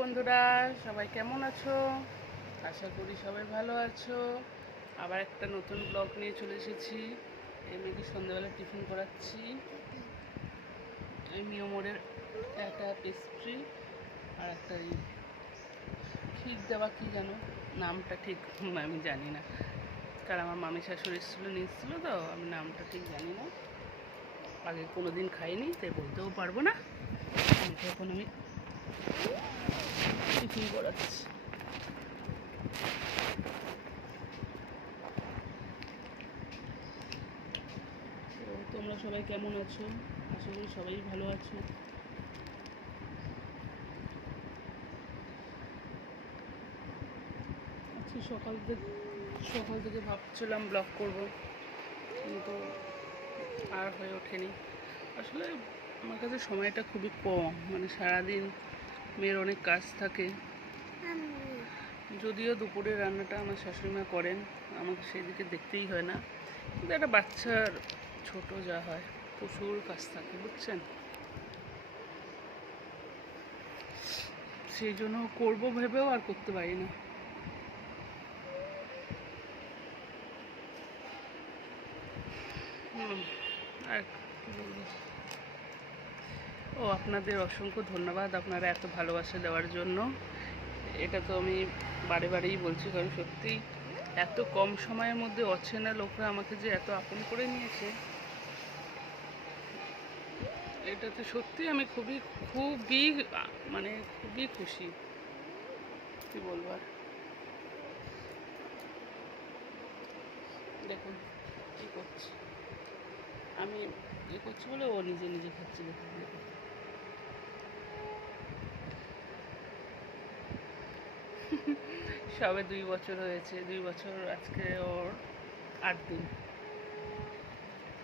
বন্ধুরা, সবাই কেমন আছো? আশা করি সবাই ভালো আছো। আবার একটা নতুন ব্লগ নিয়ে চলে এসেছি। এই মেয়েকে সন্ধ্যাবেলা টিফিন করাচ্ছি। এই মিয়মোড়ের একটা পেস্ট্রি আর একটা এই ক্ষীর দেওয়া কী জানো? নামটা ঠিক আমি জানি না। কারণ আমার মামি শাশুড়ি এসেছিল, নিয়ে এসেছিল তো, আমি নামটা ঠিক জানি না। আগে কোনো দিন খাইনি, তাই বলতেও পারব না। এখন আমি টিফিন তোমরা সবাই কেমন আছো? আশা করি সবাই ভালো আছো। আজকে সকাল থেকে সকাল থেকে ভাবছিলাম ব্লগ করব। কিন্তু আর হয়ে ওঠেনি। আসলে আমার কাছে সময়টা খুবই কম। মানে সারাদিন মেয়ের অনেক কাজ থাকে। যদিও দুপুরে রান্নাটা আমার শাশুড়িমা করেন, আমাকে সেদিকে দেখতেই হয় না। কিন্তু একটা বাচ্চার ছোট যা হয়, প্রচুর কাজ থাকে, বুঝছেন? সেই জন্য করব ভেবেও আর করতে পারি না। আর কি বলব? ও, আপনাদের অসংখ্য ধন্যবাদ আপনারা এত ভালোবাসা দেওয়ার জন্য। এটা তো আমি বারে বারেই বলছি, কারণ সত্যি এত কম সময়ের মধ্যে অচেনা লোকরা আমাকে যে এত আপন করে নিয়েছে এটাতে সত্যি আমি খুবই খুবই মানে খুবই খুশি। কি বলব আর? দেখুন কি করছি। আমি ইয়ে করছি বলে ও নিজে নিজে খাচ্ছে দেখুন দেখুন। সবে দুই বছর হয়েছে, দুই বছর আজকে ওর আট দিন।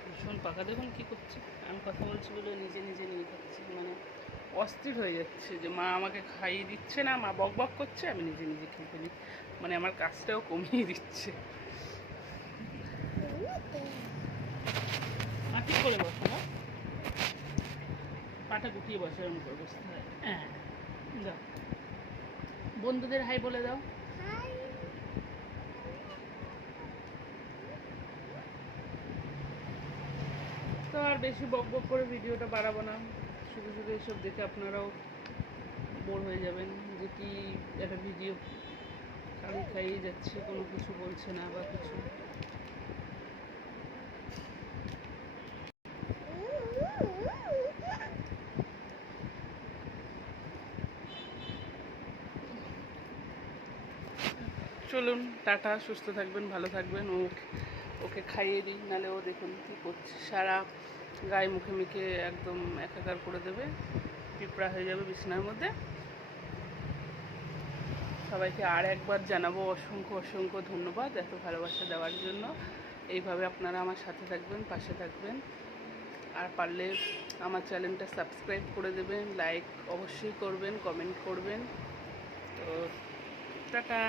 ভীষণ পাকা দেখুন কী করছে। আমি কথা বলছি বলে নিজে নিজে নিয়ে খাচ্ছি। মানে অস্থির হয়ে যাচ্ছে যে মা আমাকে খাইয়ে দিচ্ছে না, মা বক বক করছে, আমি নিজে নিজে খেয়ে ফেলি। মানে আমার কাজটাও কমিয়ে দিচ্ছে। মা করে বসো না। পাটা গুটিয়ে বসে এরকম করে বসতে হয় হ্যাঁ যাও। বন্ধুদের হাই বলে দাও। তো আর বেশি বক বক করে ভিডিওটা বাড়াবো না। শুধু শুধু এসব দেখে আপনারাও বোর হয়ে যাবেন যে কি একটা ভিডিও। খালি খাইয়ে যাচ্ছে, কোনো কিছু বলছে না বা কিছু। চলুন, টাটা, সুস্থ থাকবেন, ভালো থাকবেন, ও ওকে খাইয়ে দিই, নাহলে ও দেখুন কী করছে। সারা গায়ে মুখে মুখে একদম একাকার করে দেবে, পিঁপড়া হয়ে যাবে বিছানার মধ্যে। সবাইকে আর একবার জানাব অসংখ্য অসংখ্য ধন্যবাদ এত ভালোবাসা দেওয়ার জন্য। এইভাবে আপনারা আমার সাথে থাকবেন, পাশে থাকবেন। আর পারলে আমার চ্যানেলটা সাবস্ক্রাইব করে দেবেন, লাইক অবশ্যই করবেন, কমেন্ট করবেন। তো টাটা।